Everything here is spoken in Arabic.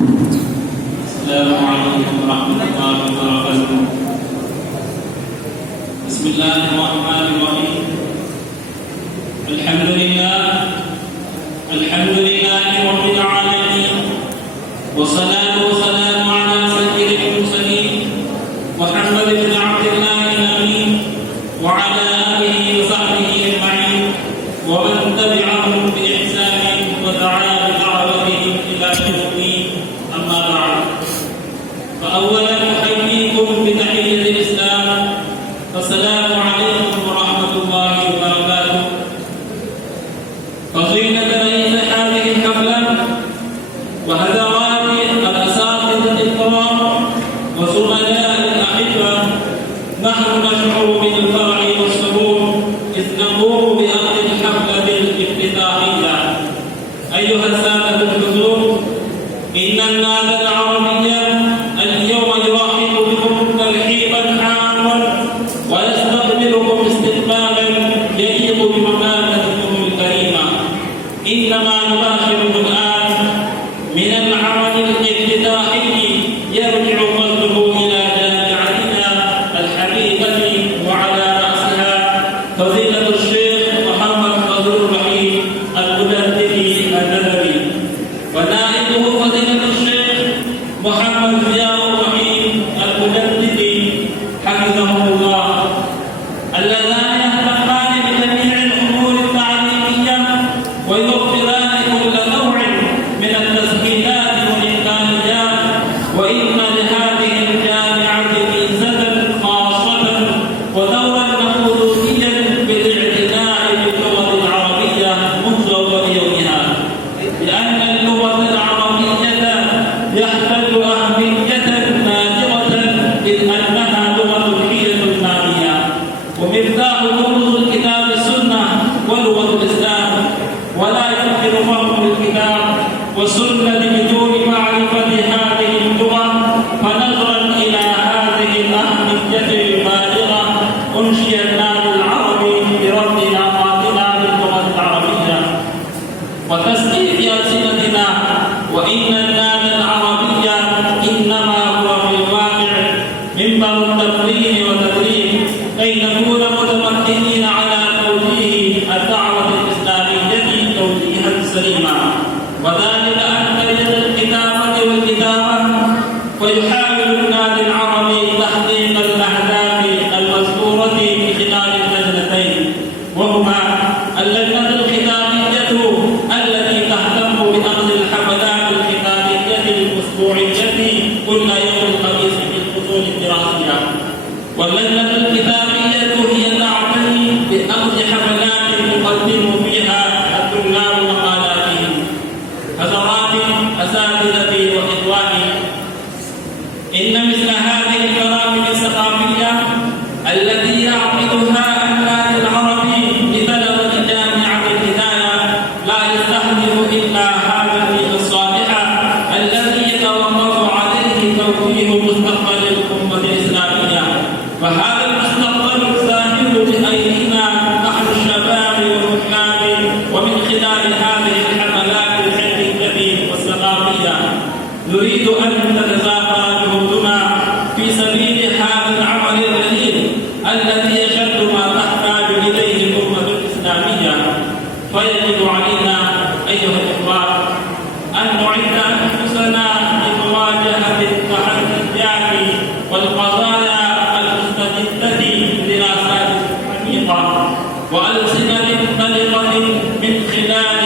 السلام عليكم ورحمة الله وبركاته. بسم الله الرحمن الرحيم. الحمد لله رب العالمين، والصلاة والسلام على سيد المرسلين محمد بن عبد الله الأمين وعلى آله وصحبه أجمعين ومن تبعهم بإحسان ودعا بدعوتهم إلى يوم الدين. أما بعد، فأولا أحييكم بتحية الإسلام، فالسلام عليكم ورحمة الله وبركاته. فضيلة رئيس هذه الحفلة وحضرات الأساتذة الكرام وزملاء الأحبة، نحن نشعر بالفرح والسرور إذ نقوم بأخذ الحفلة الافتتاحية. أيها السادة الحضور، إن النادي العربي اليوم يرحب بكم ترحيبا عاما ويستقبلكم استقبالا يليق بمكانتكم الكريمة. إنما نباشر الآن من العمل الافتتاحي يرجع فضله إلى جامعتنا الحبيبة، وعلى رأسها فضيلة الشيخ محمد فضل الرحيم المدرسي الندوي، ونائبه فضيلة الشيخ محمد ضياء الرحيم المدرسي حفظه الله، اللذان يهتمان بجميع الأمور التعليمية ويوفران كل نوع من التسهيلات والإمكانيات. وإن لهذه الجامعة ميزة خاصة ودورا نموذجيا بالاعتناء باللغة العربية منذ أول يومها، لأن اللغة العربية يحتل أهمية نادرة إذ أنها لغة الحيلة النامية ومفتاح كنوز الكتاب السنة ولغة الإسلام، ولا يمكن فهم الكتاب والسنة بدون معرفة هذه اللغة. فنظرا إلى هذه الأهمية البالغة أنشئ النادي العربي بربط علاقاتنا باللغة العربية وتسقيط ألسنتنا. وإن النادي العربي إنما هو في الواقع منبر التقرير والتدريب كي نكون متمكنين على توجيه الدعوة الإسلامية توجيها سليما، وذلك أن الكتابة والكتابة. ويحاول النادي العربي تحقيق الأهداف المذكورة في خلال اللجنتين، وهما اللجنة الختامية التي تهتم بأخذ الحفلات الختامية الأسبوعية كل يوم الخميس في الفصول الدراسية، واللجنة الختامية هي تعتني بأخذ حفلات يقدم فيها الطلاب مقالاتهم. حضراتي أساتذتي وإخواني، إن مثل هذه البرامج الثقافية التي يعقدها النادي العربي لطلبة جامعة الهداية لا يستهدف إلا هذا الدين الصالح الذي يتوقف عليه توجيه مستقبل الأمة الإسلامية، وهذا المستقبل الساهل بأيدينا نحن الشباب والحكام. ومن خلال هذه الحملات العلمية والثقافية نريد أن نتسابق جهودنا في سبيل هذا العمل الجليل الذي يشد ما تحتاج إليه الأمة الإسلامية. فيجب علينا أيها الإخوة أن نعد أنفسنا لمواجهة التحديات والقضايا المستجدة بدراسات عميقة وألسنة طلقة من خلال